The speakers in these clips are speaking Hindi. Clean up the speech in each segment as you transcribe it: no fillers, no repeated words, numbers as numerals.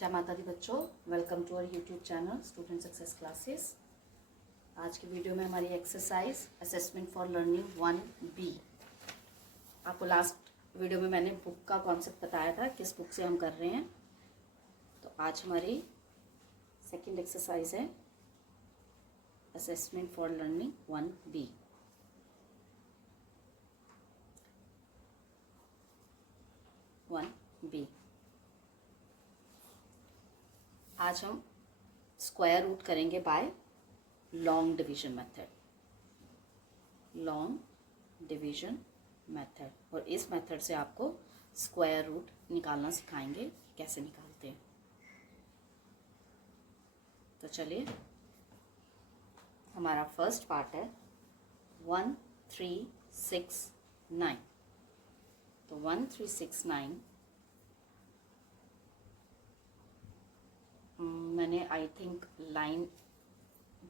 जय माता दी बच्चों, welcome to our YouTube channel student success classes. आज की वीडियो में हमारी exercise assessment for learning 1B। आपको लास्ट वीडियो में मैंने बुक का कॉन्सेप्ट बताया था, किस बुक से हम कर रहे हैं। तो आज हमारी सेकंड एक्सरसाइज है असेसमेंट फॉर लर्निंग 1B। आज हम स्क्वायर रूट करेंगे बाय लॉन्ग डिवीजन मेथड। और इस मेथड से आपको स्क्वायर रूट निकालना सिखाएंगे, कैसे निकालते हैं। तो चलिए, हमारा फर्स्ट पार्ट है 1 3 6 9। तो 1 3 6 9 मैंने I think line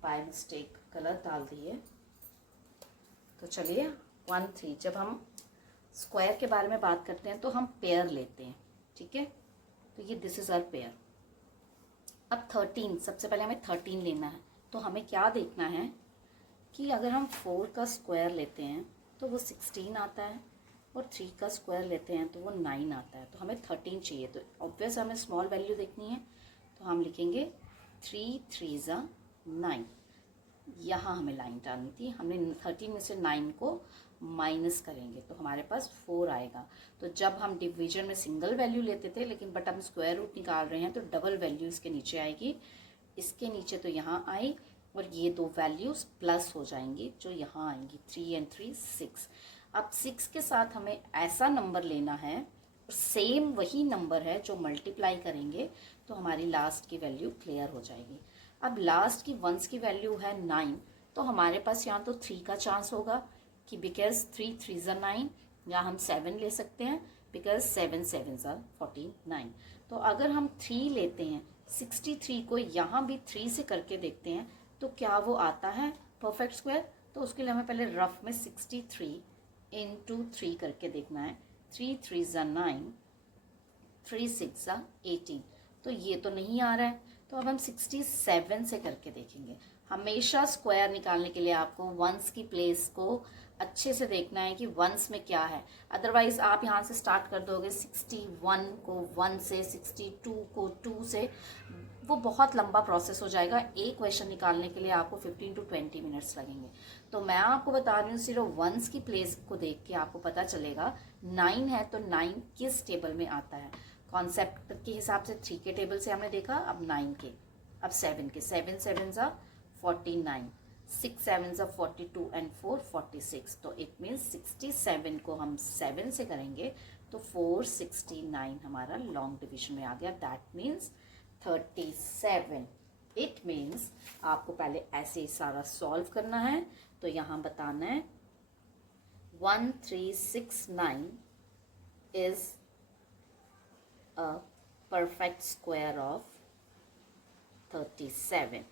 by mistake गलत डाल दी है। तो चलिए 1 3, जब हम स्क्वायर के बारे में बात करते हैं तो हम पेयर लेते हैं, ठीक है। तो ये दिस इज आवर पेयर। अब 13, सबसे पहले हमें 13 लेना है। तो हमें क्या देखना है कि अगर हम 4 का स्क्वायर लेते हैं तो वो 16 आता है, और 3 का स्क्वायर लेते हैं तो वो 9 आता है। तो हमें 13 चाहिए। तो ऑब्वियस हमें स्मॉल वैल्यू देखनी है, तो हम लिखेंगे 3 3 9। यहाँ हमें लाइन डालनी थी। हमने 13 में से 9 को माइनस करेंगे तो हमारे पास 4 आएगा। तो जब हम डिवीजन में सिंगल वैल्यू लेते थे, लेकिन बट हम स्क्वायर रूट निकाल रहे हैं तो डबल वैल्यू इसके नीचे आएगी, इसके नीचे तो यहाँ आई, और ये दो वैल्यूज प्लस हो जाएंगी जो यहाँ आएंगी। 3 and 3 6। अब 6 के साथ हमें ऐसा नंबर लेना है, सेम वही नंबर है जो मल्टीप्लाई करेंगे तो हमारी लास्ट की वैल्यू क्लियर हो जाएगी। अब लास्ट की वंस की वैल्यू है 9, तो हमारे पास यहाँ तो 3 का चांस होगा कि बिकॉज 3 3 9, या हम 7 ले सकते हैं बिकॉज 7 7 49। तो अगर हम 3 लेते हैं, 63 को यहाँ भी 3 से करके देखते हैं तो क्या वो आता है परफेक्ट स्क्वायर। तो उसके लिए हमें पहले रफ में 63 into 3 करके देखना है। 3 3 9, 3 6 18। तो ये तो नहीं आ रहा है, तो अब हम 67 से करके देखेंगे। हमेशा स्क्वायर निकालने के लिए आपको वंस की प्लेस को अच्छे से देखना है कि वंस में क्या है। अदरवाइज आप यहाँ से स्टार्ट कर दोगे 61 को 1 से, 62 को 2 से, वो बहुत लंबा प्रोसेस हो जाएगा। एक क्वेश्चन निकालने के लिए आपको 15 to 20 मिनट्स लगेंगे। तो मैं आपको बता रही हूँ, सिर्फ वंस की प्लेस को देख के आपको पता चलेगा। 9 है तो 9 किस टेबल में आता है। कॉन्सेप्ट के हिसाब से 3 के टेबल से हमने देखा, अब 9 के, अब 7 के। 7 7 49, 6 7 42 and 4 46। तो इट मीन्स 67 को हम 7 से करेंगे तो 469 हमारा लॉन्ग डिवीजन में आ गया। That means 37। इट मीन्स आपको पहले ऐसे ही सारा सॉल्व करना है। तो यहाँ बताना है 1 3 6 9 is a perfect square of 37।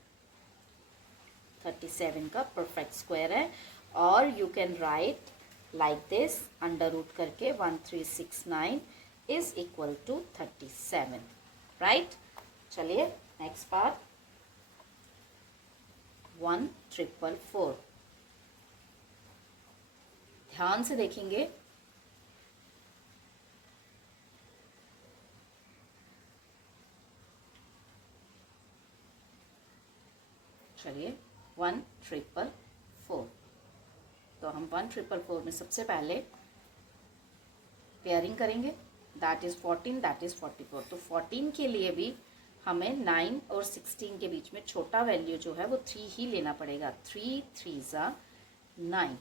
37 का परफेक्ट स्क्वायर है। और you can write like this, under root करके 1369 इज इक्वल टू 37, राइट। चलिए नेक्स्ट पार्ट 1444। ध्यान से देखेंगे। चलिए 1444। तो हम 1444 में सबसे पहले पेयरिंग करेंगे। That is 14, that is 44। तो 14 के लिए भी हमें 9 और 16 के बीच में छोटा वैल्यू जो है वो 3 ही लेना पड़ेगा। 3 3 9,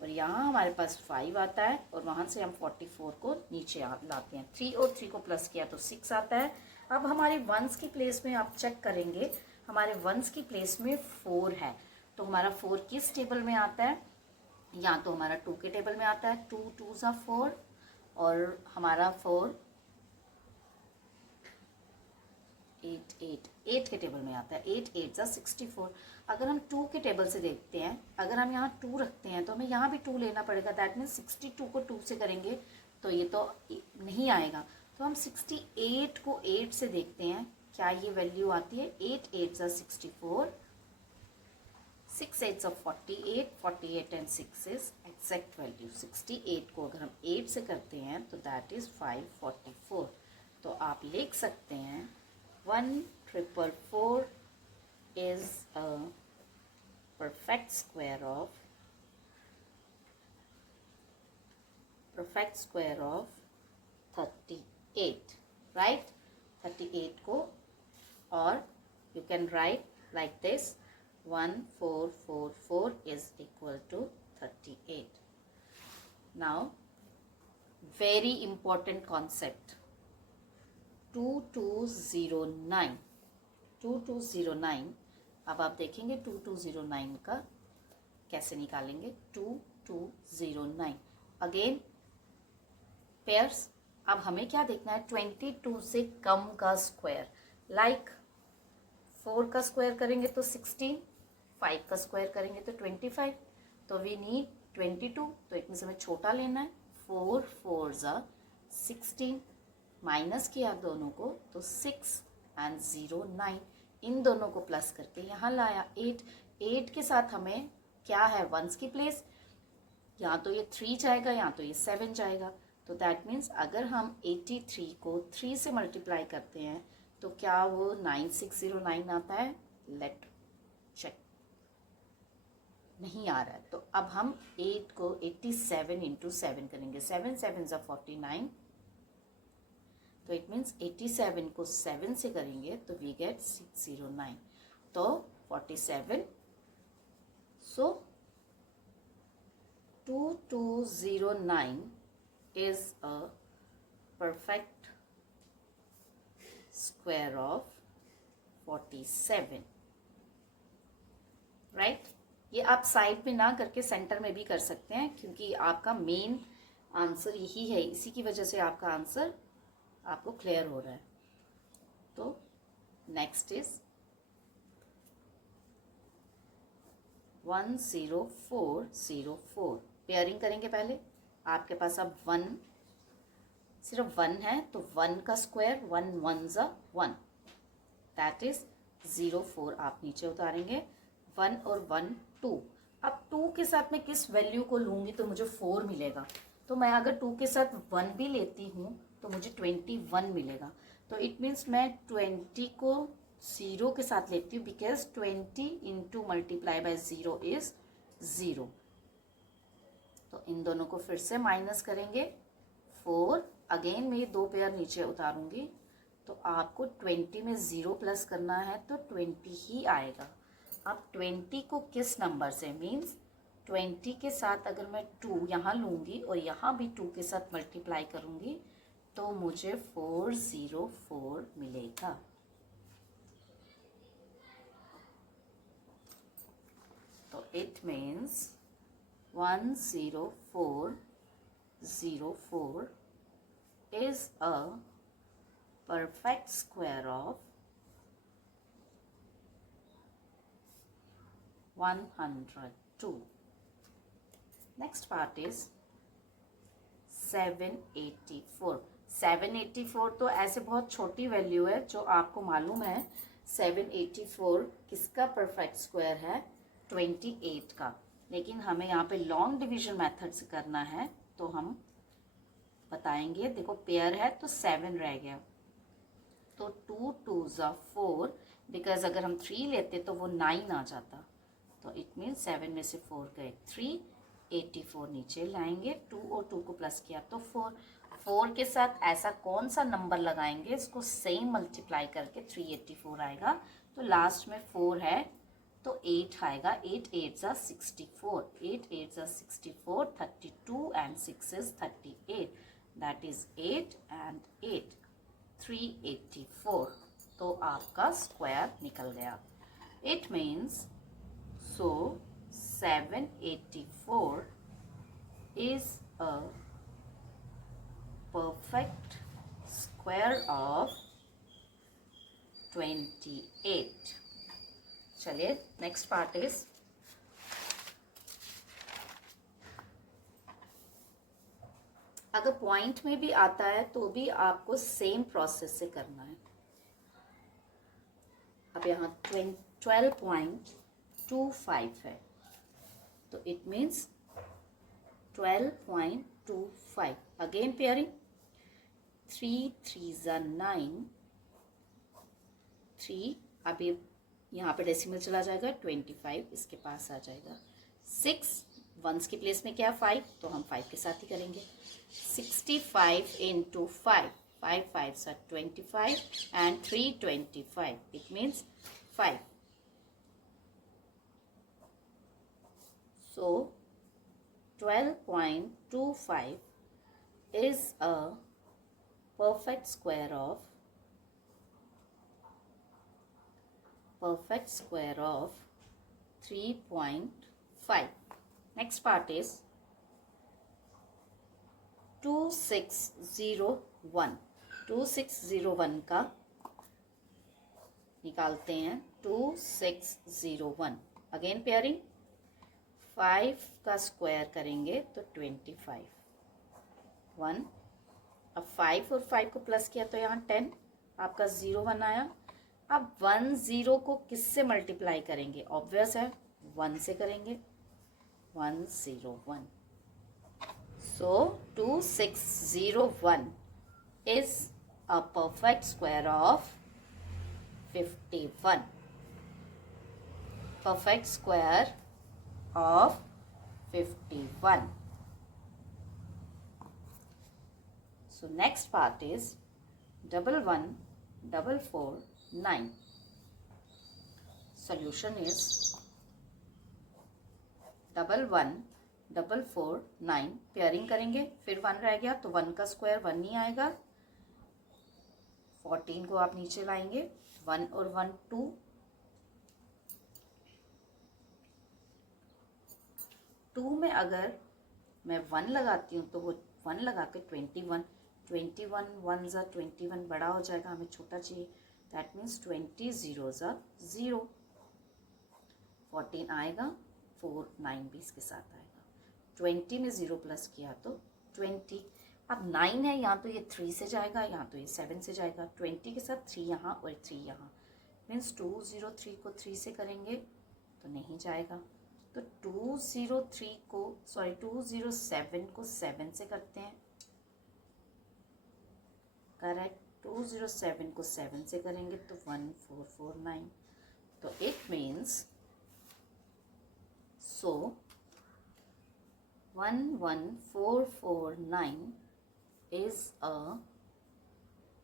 और यहाँ हमारे पास 5 आता है, और वहाँ से हम 44 को नीचे लाते हैं। 3 और 3 को प्लस किया तो 6 आता है। अब हमारे वंस की प्लेस में आप चेक करेंगे, हमारे वंस की प्लेस में 4 है। तो हमारा 4 किस टेबल में आता है, या तो हमारा 2 के टेबल में आता है। 2 2 4, और हमारा 4 8 के टेबल में आता है। 8 8 64। अगर हम 2 के टेबल से देखते हैं, अगर हम यहाँ 2 रखते हैं तो हमें यहाँ भी 2 लेना पड़ेगा। दैट मीन्स 62 को 2 से करेंगे तो ये तो नहीं आएगा। तो हम 68 को 8 से देखते हैं क्या ये वैल्यू आती है? 8 8 ज़ा 64, 6 8 ज़ा 48, 48 एंड 6 इज एग्जैक्ट वैल्यू। 68 को अगर हम 8 से करते हैं तो दैट इज 544। तो आप लिख सकते हैं 1444 is a perfect square of 38, right? 38 को, और you can write like this, 1444 is equal to 38. Now very important concept, 2209। 2209, अब आप देखेंगे 2209 का कैसे निकालेंगे। 2209 अगेन पेयर्स। अब हमें क्या देखना है? 22 से कम का स्क्वायर, लाइक 4 का स्क्वायर करेंगे तो 16, 5 का स्क्वायर करेंगे तो 25, तो वी नीड 22, तो इतने से हमें छोटा लेना है। 4 4 ज़ा 16, माइनस किया दोनों को तो 6 एंड 0 9, इन दोनों को प्लस करके यहाँ लाया 8। 8 के साथ हमें क्या है? वंस की प्लेस, या तो ये 3 जाएगा या तो ये 7 जाएगा। तो दैट मीन्स अगर हम 83 को 3 से मल्टीप्लाई करते हैं तो क्या वो 9609 आता है? लेट चेक, नहीं आ रहा है। तो अब हम 8 को 87 इंटू 7 करेंगे। 7 7 ज़ा 49, तो इट मीन्स 87 को 7 से करेंगे तो वी गेट 609, तो 47। सो 2209 is a perfect square of 47, right? ये आप साइड में ना करके सेंटर में भी कर सकते हैं, क्योंकि आपका मेन आंसर यही है, इसी की वजह से आपका आंसर आपको क्लियर हो रहा है। तो नेक्स्ट इज 10404। पेयरिंग करेंगे पहले। आपके पास अब 1, सिर्फ 1 है तो 1 का स्क्वायर 1 1 ज़ा 1, दैट इज 04। आप नीचे उतारेंगे 1 और 1 2। अब 2 के साथ मैं किस वैल्यू को लूँगी तो मुझे 4 मिलेगा। तो मैं अगर 2 के साथ 1 भी लेती हूँ तो मुझे 21 मिलेगा। तो इट मीन्स मैं 20 को 0 के साथ लेती हूँ, because 20 into multiply by 0 is 0। तो इन दोनों को फिर से माइनस करेंगे 4। अगेन मैं ये 2 पेयर नीचे उतारूंगी, तो आपको 20 में 0 प्लस करना है तो 20 ही आएगा। अब 20 को किस नंबर से, मीन्स 20 के साथ अगर मैं 2 यहाँ लूँगी और यहाँ भी 2 के साथ मल्टीप्लाई करूँगी तो मुझे 404 मिलेगा। तो it means 10404 is a perfect square of 102. Next part is 784। 784 तो ऐसे बहुत छोटी वैल्यू है जो आपको मालूम है। 784 किसका परफेक्ट स्क्वायर है? 28 का। लेकिन हमें यहाँ पे लॉन्ग डिवीजन मेथड से करना है, तो हम बताएंगे। देखो पेयर है तो 7 रह गया, तो 2 2 ज़ा 4, बिकॉज अगर हम 3 लेते तो वो 9 आ जाता। तो इट मीन 7 में से 4 गए 3, 84 नीचे लाएंगे। 2 और 2 को प्लस किया तो 4। 4 के साथ ऐसा कौन सा नंबर लगाएंगे इसको सेम मल्टीप्लाई करके 384 आएगा। तो लास्ट में 4 है तो 8 आएगा। 8 8 ज़ा 64, 8 8 ज़ा 64, 32 and 6 is 38, that is 8 and 8 384। तो आपका स्क्वायर निकल गया। It means so 784 is a perfect square of 28। चलिए नेक्स्ट पार्ट इज अगर पॉइंट में भी आता है तो भी आपको सेम प्रोसेस से करना है। अब यहाँ 12.25 है, तो इट मीन्स 12.25. अगेन पेयरिंग, 3 3 9, 3, अब ये यहाँ पे डेसिमल चला जाएगा, 25 इसके पास आ जाएगा. 6 वंस की प्लेस में क्या 5, तो हम 5 के साथ ही करेंगे. 65 into 5, 5 5s are 25 and 3 25, it means 5. So 12.25 is a perfect square of 3.5. Next part is 2601. 2601 का निकालते हैं. 2601 अगेन पेयरिंग, 5 का स्क्वायर करेंगे तो 25, 1. अब 5 और 5 को प्लस किया तो यहाँ 10, आपका 01 आया. अब 10 को किससे मल्टीप्लाई करेंगे, ऑब्वियस है 1 से करेंगे, 101. So 2601 is a perfect square of 51. Perfect square of 51. So next part is 11,449. Solution is 11,449. Pairing करेंगे, फिर 1 रह गया तो 1 का स्क्वायर 1 नहीं आएगा. 14 को आप नीचे लाएंगे, 1 और 1 2, 2 में अगर मैं 1 लगाती हूँ तो वो 1 लगा के 21, 21 1s are 21, बड़ा हो जाएगा, हमें छोटा चाहिए. That means 20 zeros are 0. 14 आएगा, 4 9 भी इसके साथ आएगा. 20 में 0 प्लस किया तो 20. अब 9 है, यहाँ तो ये 3 से जाएगा, यहाँ तो ये 7 से जाएगा. 20 के साथ 3 यहाँ और 3 यहाँ, मीन्स 203 को 3 से करेंगे तो नहीं जाएगा. तो 207 को 7 से करते हैं. करेक्ट, 207 को 7 से करेंगे तो 1449. तो it means so 11,449 is a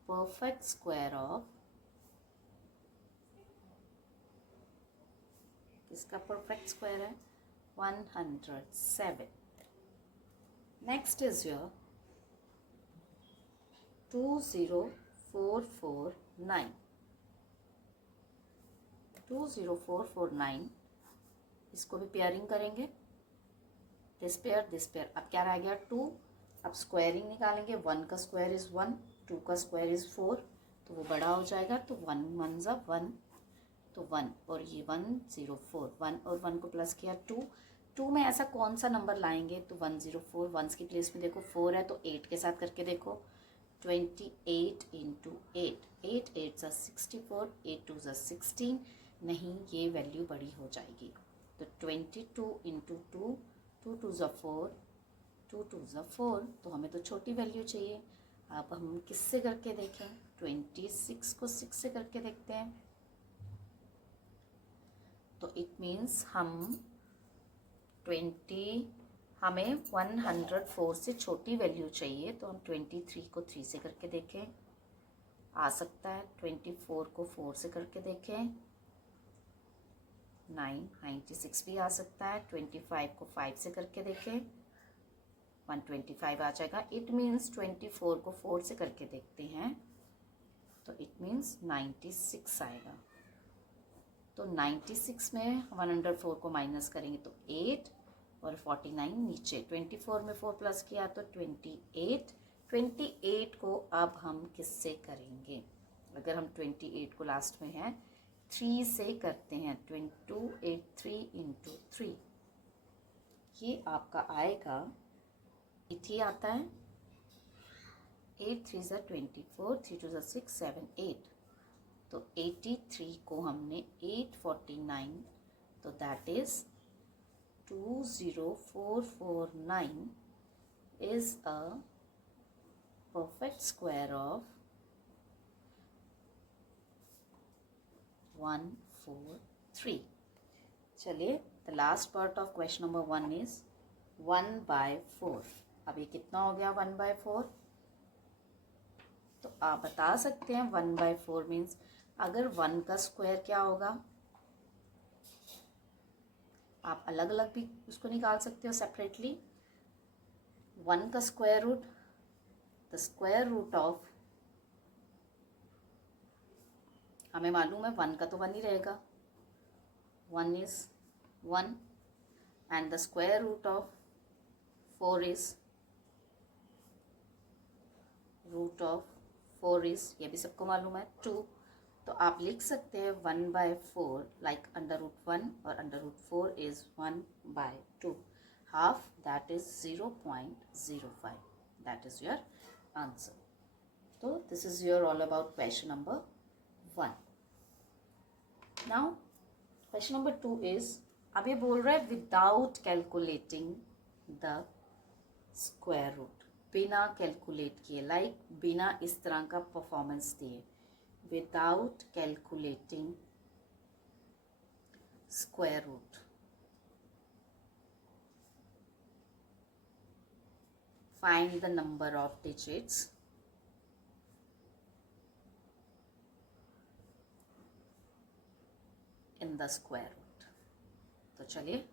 perfect square of, किसका perfect square है, 107. Next is your 20449. 20449, इसको भी पेयरिंग करेंगे. This pair this pair. अब क्या रह गया 2. अब स्क्वायरिंग निकालेंगे. 1 का स्क्वायर इज 1, 2 का स्क्वायर इज 4, तो वो बड़ा हो जाएगा. तो 1 1s are 1, तो 1 और ये 104. 1 और 1 को प्लस किया 2. 2 में ऐसा कौन सा नंबर लाएंगे, तो 104. 1s की प्लेस में देखो 4 है, तो 8 के साथ करके देखो. 28 into 8, 8 8s are 64, 8 2s are 16. नहीं, ये वैल्यू बड़ी हो जाएगी. तो 22 into 2, 2 2s are 4, 2 2s are 4. तो हमें तो छोटी वैल्यू चाहिए. अब हम किससे करके देखें, 26 को 6 से करके देखते हैं. तो इट मीन्स हमें 104 से छोटी वैल्यू चाहिए. तो हम 23 को 3 से करके देखें, आ सकता है. 24 को 4 से करके देखें, 96 भी आ सकता है. 25 को 5 से करके देखें, 125 आ जाएगा. इट मीन्स 24 को 4 से करके देखते हैं तो इट मीन्स 96 आएगा. तो 96 में 104 को माइनस करेंगे तो 8 और 49 नीचे. 24 में 4 प्लस किया तो 28. 28 को अब हम किससे करेंगे, अगर हम 28 को लास्ट में है 3 से करते हैं. 283 इंटू 3, ये आपका आएगा, इथी आता है. 8 3s are 24, 3 2s are 6 7 8. तो 83 को हमने 849, तो that is 20449 is a perfect square of 143. चलिए, the last part of question number 1 is 1/4. अब ये कितना हो गया 1/4? तो आप बता सकते हैं 1/4 मीन्स अगर 1 का स्क्वायर क्या होगा, आप अलग अलग भी उसको निकाल सकते हो सेपरेटली. 1 का square root, the square root of, हमें मालूम है 1 का तो 1 ही रहेगा, 1 is 1 and the square root of 4 is ये भी सबको मालूम है 2. तो आप लिख सकते हैं 1/4 लाइक √1 और √4 is 1/2. Half that is 0.05. That is your answer. तो this is your all about question number 1. Now question number 2 is, अब ये बोल रहा है without calculating the square root, बिना कैलकुलेट किए, लाइक बिना इस तरह का परफॉर्मेंस दिए, without calculating square root. Find the number of digits in the square root. तो चलिए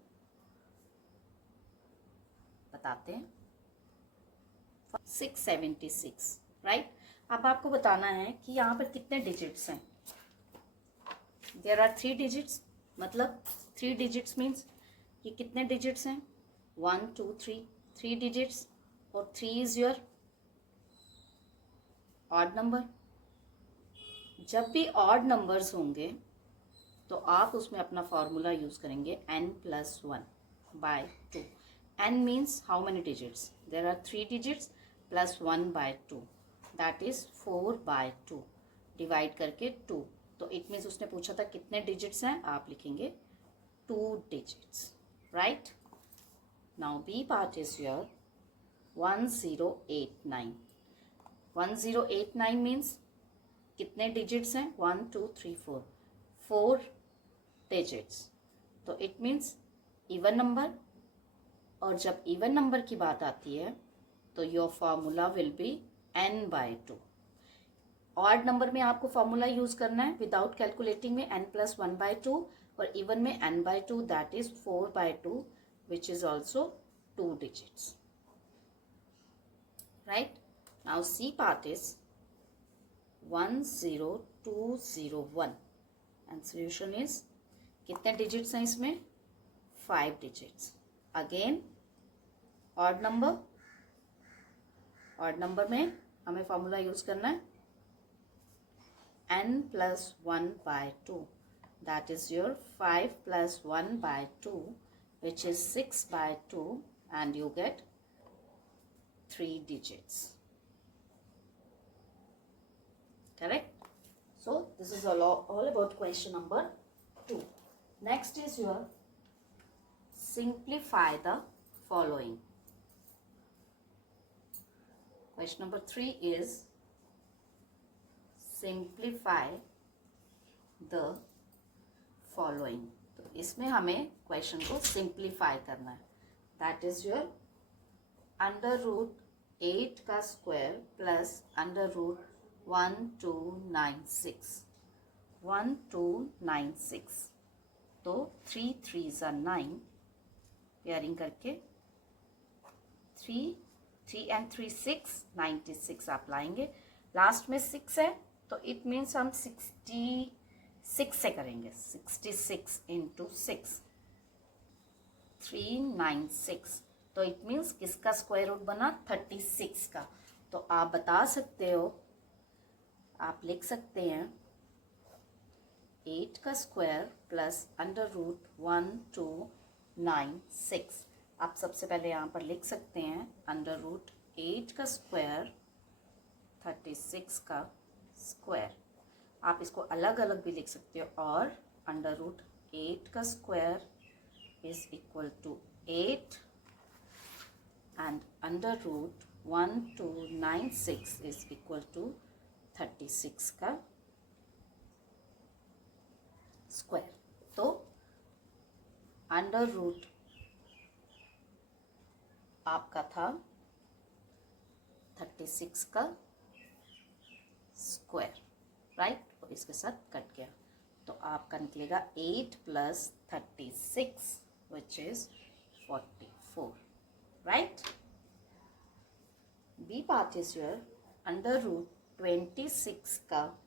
बताते हैं. 676, राइट. अब आपको बताना है कि यहाँ पर कितने डिजिट्स हैं. देयर आर 3 डिजिट्स, मतलब 3 डिजिट्स मीन्स कि कितने डिजिट्स हैं, 1 2 3 डिजिट्स, और 3 इज योर ऑड नंबर. जब भी ऑड नंबर्स होंगे तो आप उसमें अपना फॉर्मूला यूज करेंगे n+1/2. n means how many digits, there are 3 digits plus 1/2, that is 4/2 divide करके 2. तो इट मीन्स उसने पूछा था कितने डिजिट्स हैं, आप लिखेंगे 2 digits, right. Now B part is your 1089. 1089 means कितने डिजिट्स हैं, 1 2 3 4 डिजिट्स. तो इट मीन्स इवन नंबर, और जब इवन नंबर की बात आती है तो your formula will be n/2. Odd number में आपको फॉर्मूला यूज करना है विदाउट कैलकुलेटिंग में n+1/2, और इवन में n/2 that is 4/2 which is also 2 digits, right. Now C part is 10201 and solution is, कितने डिजिट्स हैं इसमें, 5 डिजिट्स. अगेन ऑड नंबर में हमें फॉर्मूला यूज करना है n+1/2, that is your 5 + 1/2 which is 6/2 and you get 3 digits, correct. So this is all about question number 2. Next is your simplify the following. Question number 3 is simplify the following. तो इसमें हमें क्वेश्चन को सिंप्लीफाई करना है. दैट इज योर √8 का स्क्वायर प्लस √1296. तो 3 3s are 9, पेयरिंग करके 3 and 3 6, 96 आप लाएंगे. लास्ट में 6 है तो इट मीन्स हम 66 से करेंगे. 66 × 6 396. तो इट मीन्स किसका स्क्वायर रूट बना, 36 का. तो आप बता सकते हो, आप लिख सकते हैं 8 का स्क्वायर प्लस √1296. आप सबसे पहले यहाँ पर लिख सकते हैं √8 का स्क्वायर 36 का स्क्वायर. आप इसको अलग अलग भी लिख सकते हो, और अंडर रूट 8 का square is equal to 8 and under root 1296 is equal to 36 का स्क्वायर। तो अंडर रूट आपका था 36 का स्क्वायर, राइट, और इसके साथ कट गया, तो आपका निकलेगा 8 plus 36 which is 44, right. B part is your under root 26 का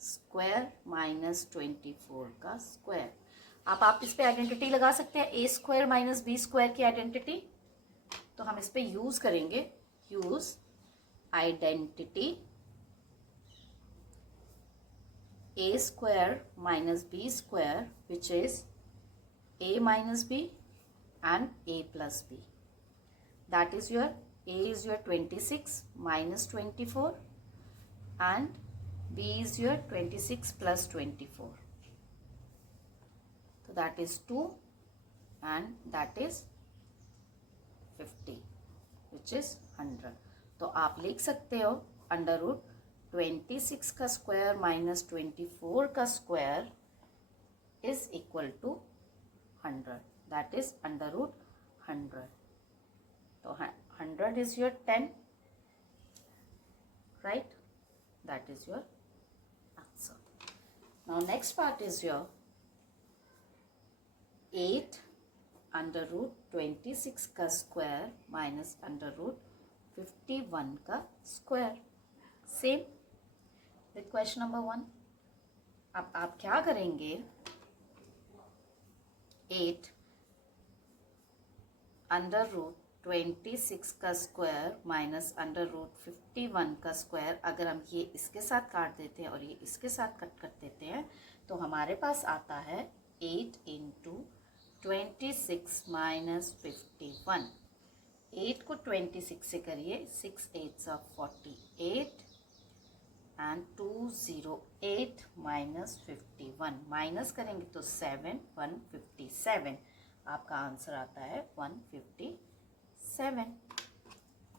स्क्वायर माइनस 24 का स्क्वायर। आप इस पे आइडेंटिटी लगा सकते हैं, A square minus B square की आइडेंटिटी, तो हम इस पे यूज करेंगे, use identity A square minus B square which is a minus b and a plus b. That is your a is your 26 minus 24 and b is your 26 plus 24. So that is 2 and that is 50 which is 100. तो आप लिख सकते हो अंडर रूट 26 का स्क्वायर माइनस 24 का square is equal to 100, that is under root 100. So 100 is your 10, right? That is your answer. Now next part is your 8 under root 26 का स्क्वायर माइनस अंडर रूट 51 का square, same with question number 1। अब आप क्या करेंगे, 8 अंडर रूट 26 का स्क्वायर माइनस अंडर रूट 51 का स्क्वायर, अगर हम ये इसके साथ काट देते हैं और ये इसके साथ कट कर देते हैं तो हमारे पास आता है 8 इंटू 26 माइनस 51। 8 को 26 से करिए, 6 8 48 एंड 208 माइनस 51, माइनस करेंगे तो 7 157, आपका आंसर आता है 157।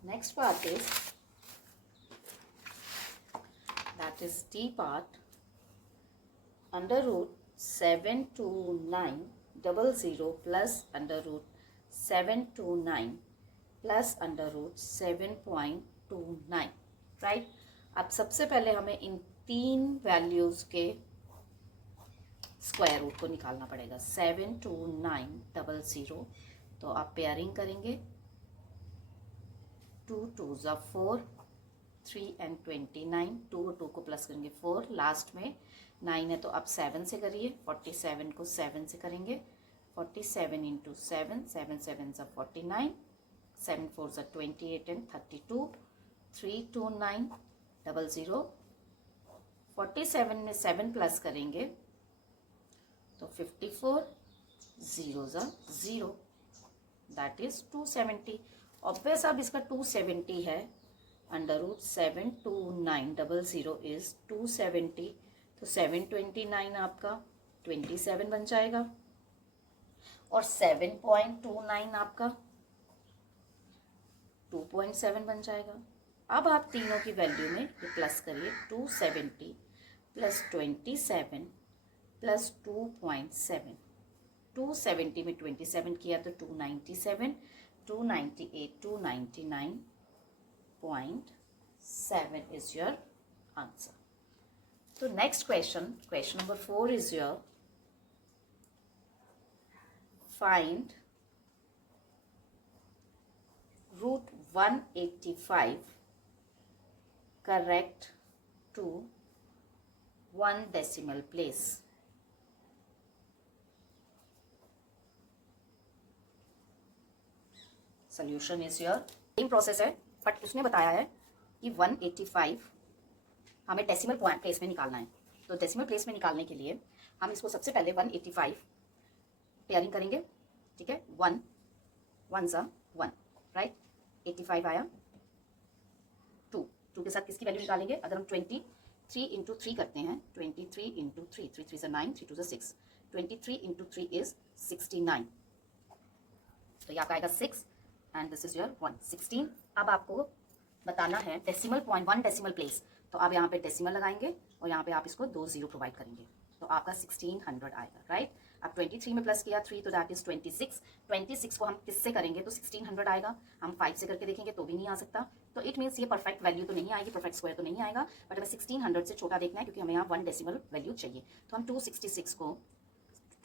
Next part is that is D part, under root 72900 plus under root 729 plus under root 7.29, right. अब सबसे पहले हमें इन तीन वैल्यूज के स्क्वायर रूट को निकालना पड़ेगा। 72900, तो आप पेयरिंग करेंगे, 2 2s 4, 3 and 29, 2 और 2 को प्लस करेंगे 4, लास्ट में 9 है तो आप 7 से करिए, 47 को 7 से करेंगे, 47 इंटू 7, 7 7 49, 7 4 28 and 32, 32900, 47 में 7 प्लस करेंगे तो 54, 0 0, दैट इज 270। ऑब्वियस अब इसका 270 है, अंडर रूट 72900 इज 270, तो 729 आपका 27 बन जाएगा और 7.29 आपका 2.7 बन जाएगा। अब आप तीनों की वैल्यू में ये प्लस करिए, 270 प्लस 27 प्लस 2.7, 270 में 27 किया तो 297, 298, 299.7 is your answer. So next question, question number 4 is your find root 185 correct to 1 decimal place. Solution is your same process है, बट उसने बताया है कि 185 हमें डेसिमल पॉइंट प्लेस में निकालना है। तो डेसिमल प्लेस में निकालने के लिए हम इसको सबसे पहले 185 पेयरिंग करेंगे, ठीक है, 1 1 1, राइट, 85 आया, 2 के साथ किसकी वैल्यू निकालेंगे, अगर हम 20 3 इंटू 3 करते हैं, 23 इंटू 3, 3 3 9, 3 2 6, 23 इंटू 3 इज 69, तो यहाँ का आएगा 6 एंड दिस इज योर 1 16। अब आपको बताना है डेसिमल पॉइंट, 1 डेसिमल प्लेस, तो आप यहाँ पे डेसिमल लगाएंगे और यहाँ पे आप इसको 2 0 प्रोवाइड करेंगे, तो आपका 1600 आएगा, राइट। अब 23 में प्लस किया 3 तो दैट इज 26, 26 को हम किससे करेंगे तो 1600 आएगा, हम 5 से करके देखेंगे तो भी नहीं आ सकता, तो इट मीन्स ये परफेक्ट वैल्यू तो नहीं आएगी, परफेक्ट स्क्वायर तो नहीं आएगा, बट हमें 1600 से छोटा देखना है क्योंकि हमें यहाँ 1 डेसिमल वैल्यू चाहिए, तो हम 266 को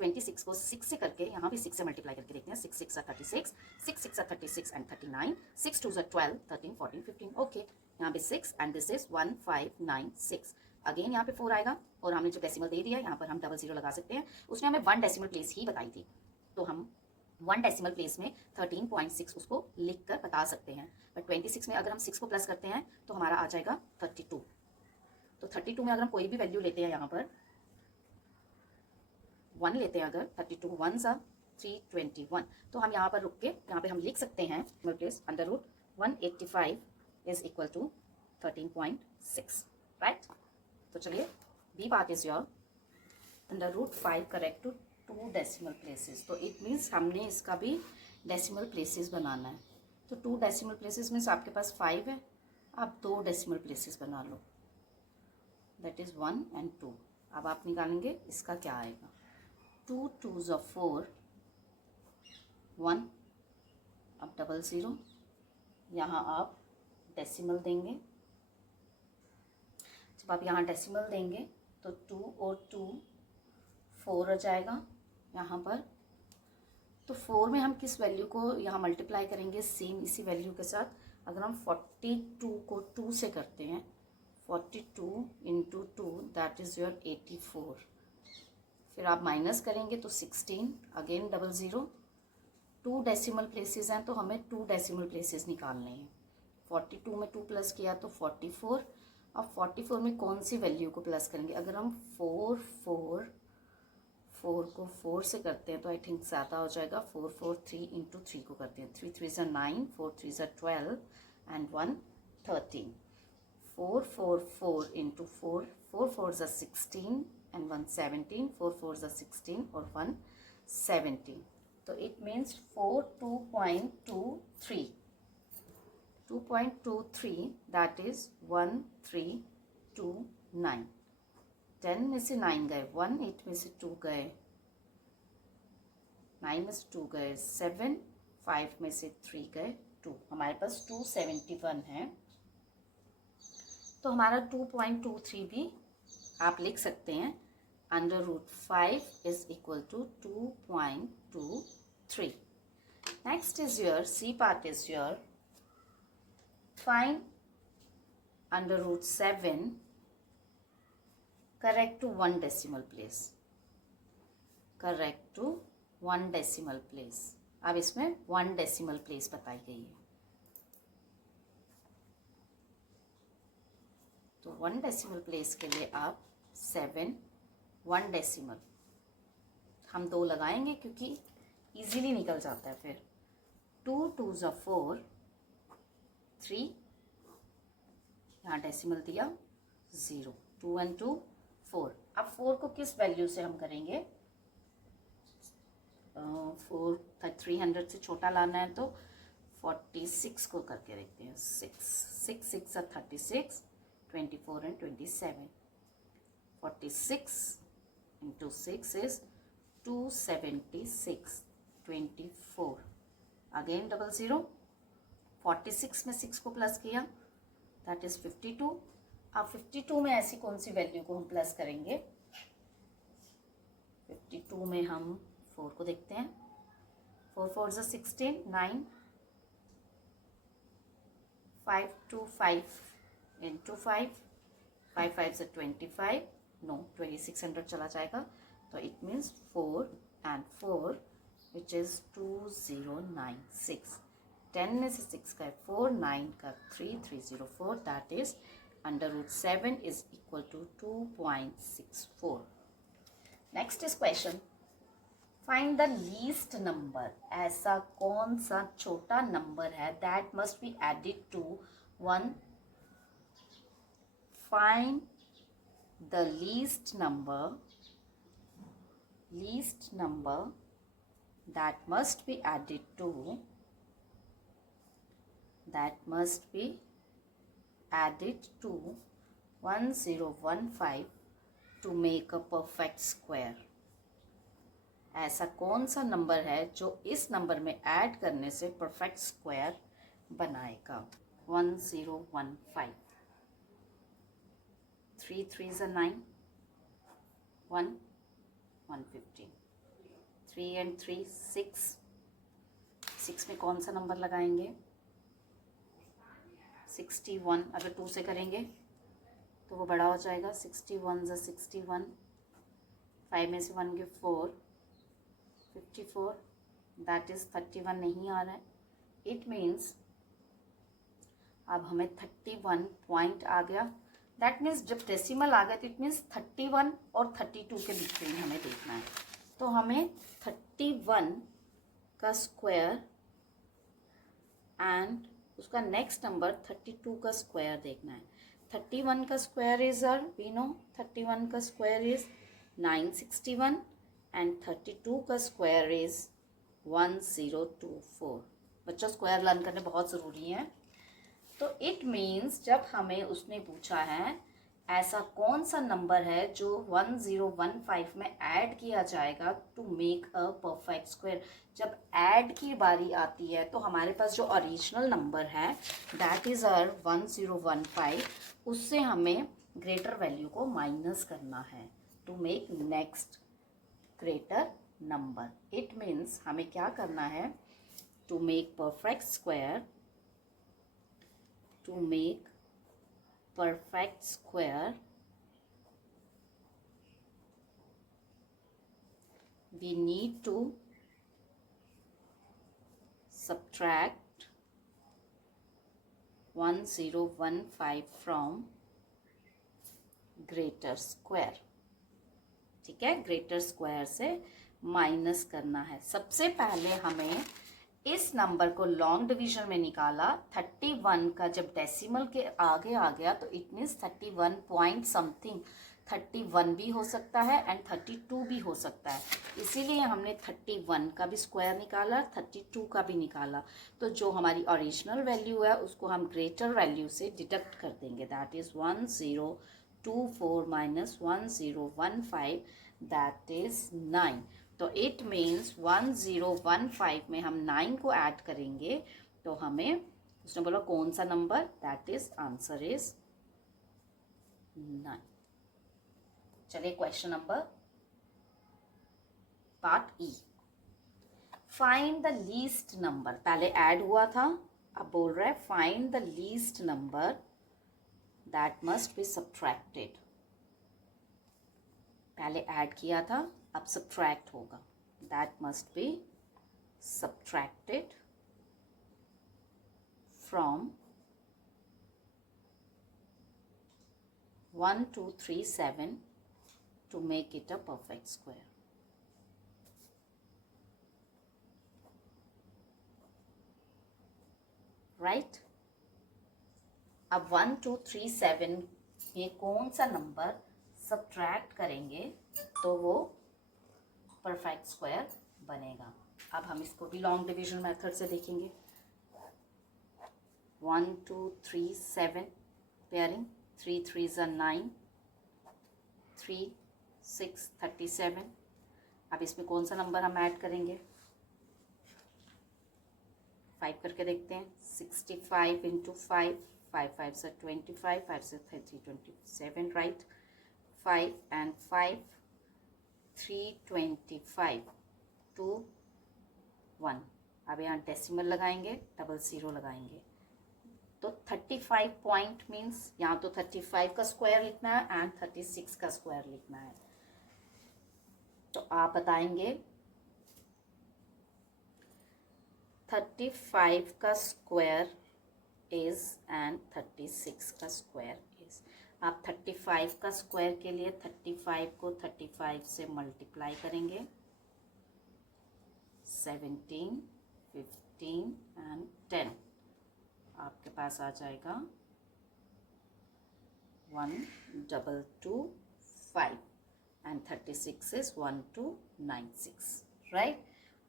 26 को 6 से करके यहाँ भी 6 से मल्टीप्लाई करके देखते हैं, 6 6 36, 6 6 36 एंड 39, 6 2 12, 13 14 15, ओके, यहाँ पे 6 एंड दिस इज 1596, अगेन यहाँ पे 4 आएगा और हमने जो डेसिमल दे दिया यहाँ पर हम 00 लगा सकते हैं, उसने हमें 1 डेसिमल प्लेस ही बताई थी, तो हम 1 डेसिमल प्लेस में 13.6 उसको लिख कर बता सकते हैं, बट 26 में अगर हम 6 को प्लस करते हैं तो हमारा आ जाएगा 32, तो 32 में अगर हम कोई भी वैल्यू लेते हैं, यहाँ पर 1 लेते हैं अगर, 32 1 सा 321, तो हम यहाँ पर रुक के यहाँ पे हम लिख सकते हैं place under root 185 is equal to 13.6, right. तो चलिए B part is your under root 5 correct to 2 decimal places, तो इट मीन्स हमने इसका भी डेसिमल प्लेसेस बनाना है, तो 2 डेसिमल प्लेसेस मीन्स आपके पास 5 है, आप 2 डेसिमल प्लेसेस बना लो, दैट इज 1 एंड 2। अब आप निकालेंगे इसका क्या आएगा, 2 2s are 4, 1, अब 00, यहाँ आप डेसिमल देंगे, जब आप यहाँ डेसिमल देंगे तो 2 और 2 4 हो जाएगा यहाँ पर, तो 4 में हम किस वैल्यू को यहाँ मल्टीप्लाई करेंगे, सेम इसी वैल्यू के साथ, अगर हम 42 को 2 से करते हैं, 42 इंटू 2 दैट इज़ योर 84, फिर आप माइनस करेंगे तो 16, अगेन 00, 2 डेसिमल प्लेसेस हैं तो हमें 2 डेसिमल प्लेसेस निकालने हैं, 42 में 2 प्लस किया तो 44, अब 44 में कौन सी वैल्यू को प्लस करेंगे, अगर हम 4 को 4 से करते हैं तो आई थिंक ज़्यादा हो जाएगा, 4 4 3 इंटू 3 को करते हैं, 3 3 9, 4 3 12 and 1 13, 4 4 4 into 4, 4 4 16 and 1 17, 4 4s are 16 or 1 17, so it means 4 2.23, 2.23 that is 1329, 10 में से 9 गए 1, 8 में से 2 गए 9 में से 2 गए 7, 5 में से 3 गए 2, हमारे पास 271 है, तो हमारा 2.23 भी आप लिख सकते हैं, under root 5 is equal to 2.23। Next is your C part is your find under root 7 correct to 1 decimal place, correct to 1 decimal place, अब इसमें 1 डेसिमल प्लेस बताई गई है, तो 1 डेसिमल प्लेस के लिए आप 7 1 डेसिमल हम 2 लगाएंगे क्योंकि इजीली निकल जाता है, फिर 2 2s are 4, 3 यहाँ डेसिमल दिया 0, 2 and 2 4, अब 4 को किस वैल्यू से हम करेंगे, 4 300 से छोटा लाना है तो 46 को करके देखते हैं, 6 6 are 36, 24 and 27, 46 into 6 is 276, 24, again 00, 46 में 6 को प्लस किया दैट इज 52, अब 52 में ऐसी कौन सी वैल्यू को हम प्लस करेंगे, 52 में हम 4 को देखते हैं, 4 4 is 16, 9, 5 2 5 into 5, 5 5 is 25, नो 2600 चला जाएगा, तो it means 4 and 4 which is 2096, 10 में से 6 का 4, 9 का 3, 304, that is under root 7 is equal to 2.64। Next is question find the least number, ऐसा कौन सा छोटा नंबर है that must be added to 1, find the least number that must be added to 1015 to make a perfect square. ऐसा कौन सा नंबर है जो इस नंबर में ऐड करने से परफेक्ट स्क्वायर बनाएगा? 1015, 3 3s are 9, 1 115, 3 and 3 6, 6 में कौन सा नंबर लगाएंगे? 61, अगर 2 से करेंगे तो वो बड़ा हो जाएगा। 61 is 61, 5 में से 1 give 4, 54, दैट इज 31 नहीं आ रहा है। इट मीन्स अब हमें 31 पॉइंट आ गया। दैट मीन्स जब डेसिमल आ गया तो इट मीन्स 31 और 32 के बीच में हमें देखना है। तो हमें 31 का स्क्वायर एंड उसका नेक्स्ट नंबर 32 का स्क्वायर देखना है। 31 का स्क्वायर इज वी नो 31 का स्क्वायर इज 961 एंड 32 का स्क्वायर इज 1024। बच्चों स्क्वायर लर्न करने बहुत ज़रूरी है। तो इट मीन्स जब हमें उसने पूछा है ऐसा कौन सा नंबर है जो 1015 में ऐड किया जाएगा to make a perfect square, जब ऐड की बारी आती है तो हमारे पास जो ओरिजिनल नंबर है दैट इज 1015, उससे हमें ग्रेटर वैल्यू को माइनस करना है to make next greater number. It means हमें क्या करना है? To make perfect square, to make perfect square we need to subtract 1015 from greater square। ठीक है, ग्रेटर स्क्वायर से माइनस करना है। सबसे पहले हमें इस नंबर को लॉन्ग डिवीजन में निकाला। 31 का जब डेसिमल के आगे आ गया तो इट मीन्स 31 पॉइंट समथिंग, 31 भी हो सकता है एंड 32 भी हो सकता है, इसीलिए हमने 31 का भी स्क्वायर निकाला, 32 का भी निकाला। तो जो हमारी ओरिजिनल वैल्यू है उसको हम ग्रेटर वैल्यू से डिडक्ट कर देंगे, that is 1024 minus 1015, that is 9। तो इट मीन्स 1015 में हम 9 को ऐड करेंगे तो हमें उसने बोला कौन सा number, that is answer is 9। चलिए question number part E, find the least number. पहले ऐड हुआ था, अब बोल रहा है find the least number that must be subtracted. पहले ऐड किया था, अब सब्ट्रैक्ट होगा, that must be subtracted from 1237 to make it a perfect square। Right अब 1237 में कौन सा नंबर सब्ट्रैक्ट करेंगे तो वो परफेक्ट स्क्वायर बनेगा। अब हम इसको भी लॉन्ग डिवीजन मेथड से देखेंगे। 1 2 3 7 पेयरिंग, 3 3s are 9, 3 6 37। अब इसमें कौन सा नंबर हम ऐड करेंगे? 5 करके देखते हैं। 65 इंटू 5, 5 5 से 25, 5 से 327, राइट। 5 and 5 325 2 1। अब यहाँ डेसिमल लगाएंगे, डबल ज़ीरो लगाएंगे तो 35 पॉइंट मीन्स यहाँ तो 35 का स्क्वायर लिखना है एंड 36 का स्क्वायर लिखना है। तो आप बताएंगे 35 का स्क्वायर इज एंड 36 का स्क्वायर इज। आप 35 का स्क्वायर के लिए 35 को 35 से मल्टीप्लाई करेंगे, 17 15 एंड 10, आपके पास आ जाएगा 122 5 and 36 is 1296, right?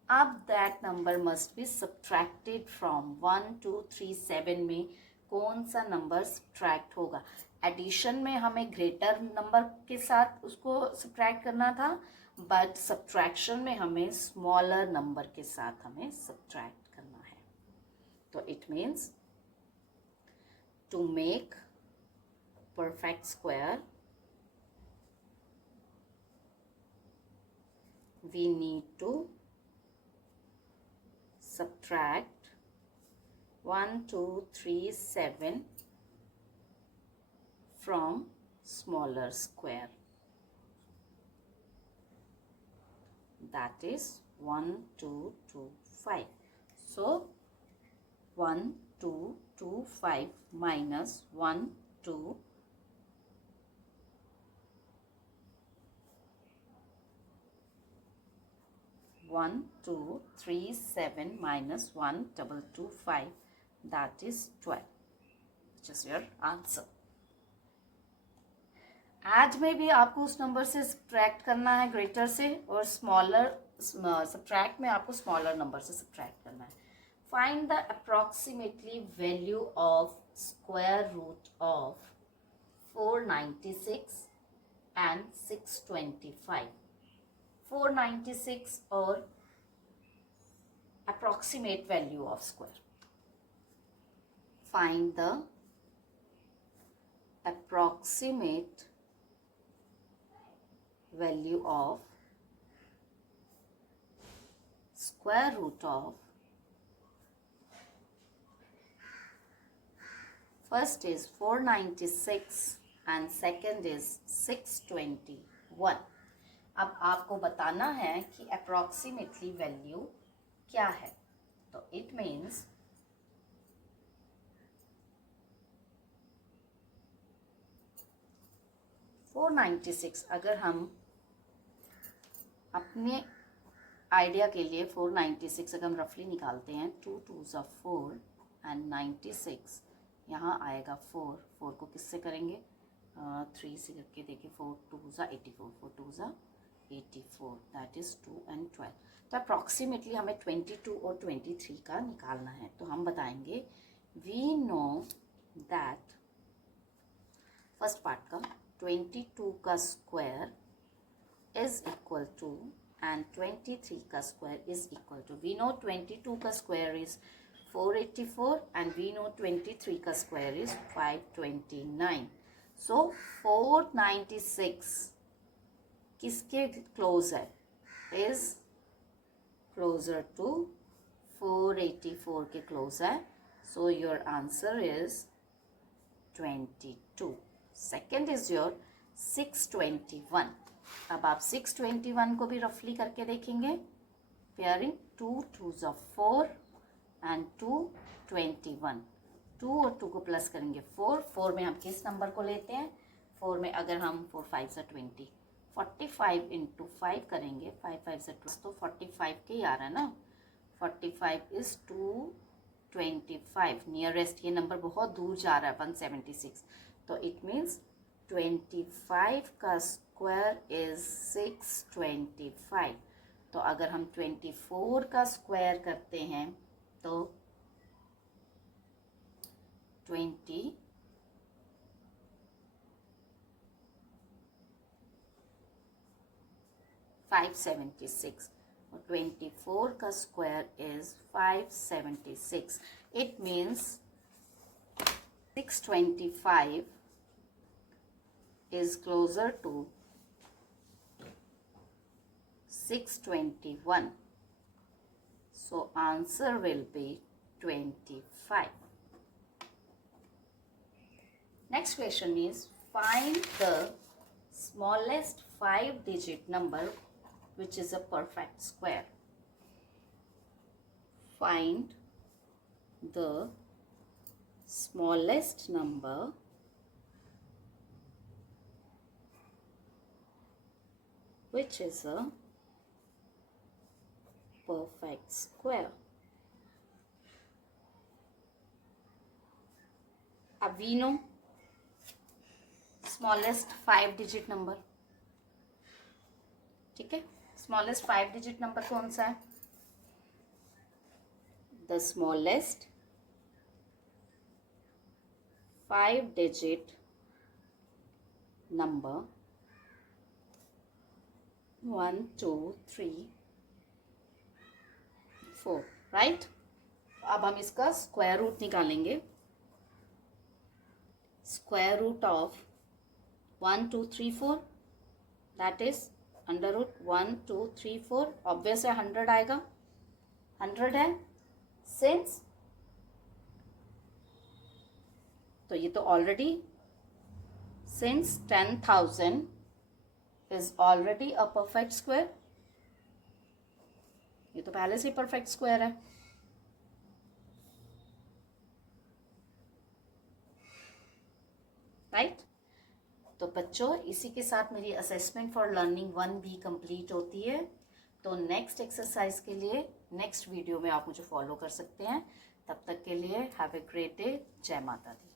अब that number must be subtracted from 1237 में कौन सा नंबर सब्ट्रैक्ट होगा? एडिशन में हमें ग्रेटर नंबर के साथ उसको सब्ट्रैक्ट करना था, बट सब्ट्रैक्शन में हमें स्मॉलर नंबर के साथ हमें सब्ट्रैक्ट करना है. तो it means to make perfect square we need to subtract 1237 from smaller square, that is 1225. So 1225 minus 1237 minus 1225, that is 12, which is your answer. Add में भी आपको उस नंबर से सब्ट्रैक्ट करना है ग्रेटर से, और स्मॉलर सब्ट्रैक्ट में आपको स्मॉलर नंबर से सब्ट्रैक्ट करना है. Find the approximately value of square root of 496 and 625. 496 और approximate value of square. Find the approximate value of square root of, first is 496 and second is 621. अब आपको बताना है कि अप्रॉक्सीमेटली वैल्यू क्या है. तो इट मीन्स $496, अगर हम अपने आइडिया के लिए 496 अगर हम रफली निकालते हैं, 2 2s are 4 and 96, यहाँ आएगा 4. 4 को किससे करेंगे? 3 से करके देखिए, 4 2s are 84, 4 2s are 84, that is 2 and 12. तो अप्रॉक्सीमेटली हमें 22 और 23 का निकालना है. तो हम बताएंगे we know that first part का 22 का square is equal to and 23 का square is equal to, we know 22 का square is 484 and we know 23 का स्क्वायर इज 529. सो 496 किसके क्लोज है? इज क्लोजर टू 484 के क्लोज है. So your answer is 22. Second is your 621. अब आप 621 को भी रफली करके देखेंगे. Pairing 2 2s are 4 and 2 21. 2 और 2 को प्लस करेंगे 4. 4 में हम किस नंबर को लेते हैं? 4 में अगर हम 4 5 are 20, 45 इंटू 5 करेंगे, 5 5 से 20, तो 45 के ही आ रहा है ना. 45 इज 225. नियरेस्ट ये नंबर बहुत दूर जा रहा है 176. तो इट मीन्स 25 का स्क्वायर इज 625. तो अगर हम 24 का स्क्वायर करते हैं तो 576 और 24 का square is 576. It means 625 is closer to 621. So answer will be 25. Next question is find the smallest 5-digit number which is a perfect square. Find the smallest number which is a perfect square. अब we know smallest 5-digit number. ठीक है। स्मॉलेस्ट 5 डिजिट नंबर कौन सा है? The smallest 5 digit number 1 2 3 4, right. अब हम इसका स्क्वायर रूट निकालेंगे। Square root of 1 2 3 4 that is under root 1 2 3 4। Obvious है 100 आएगा, 100 है। सिंस तो ये तो already, since 10,000 is already a perfect square, ये तो पहले से ही परफेक्ट स्क्वायर है। राइट। तो बच्चों, इसी के साथ मेरी असेसमेंट फॉर लर्निंग 1 भी कंप्लीट होती है। तो नेक्स्ट एक्सरसाइज के लिए नेक्स्ट वीडियो में आप मुझे फॉलो कर सकते हैं। तब तक के लिए हैव ए ग्रेट डे। जय माता दी।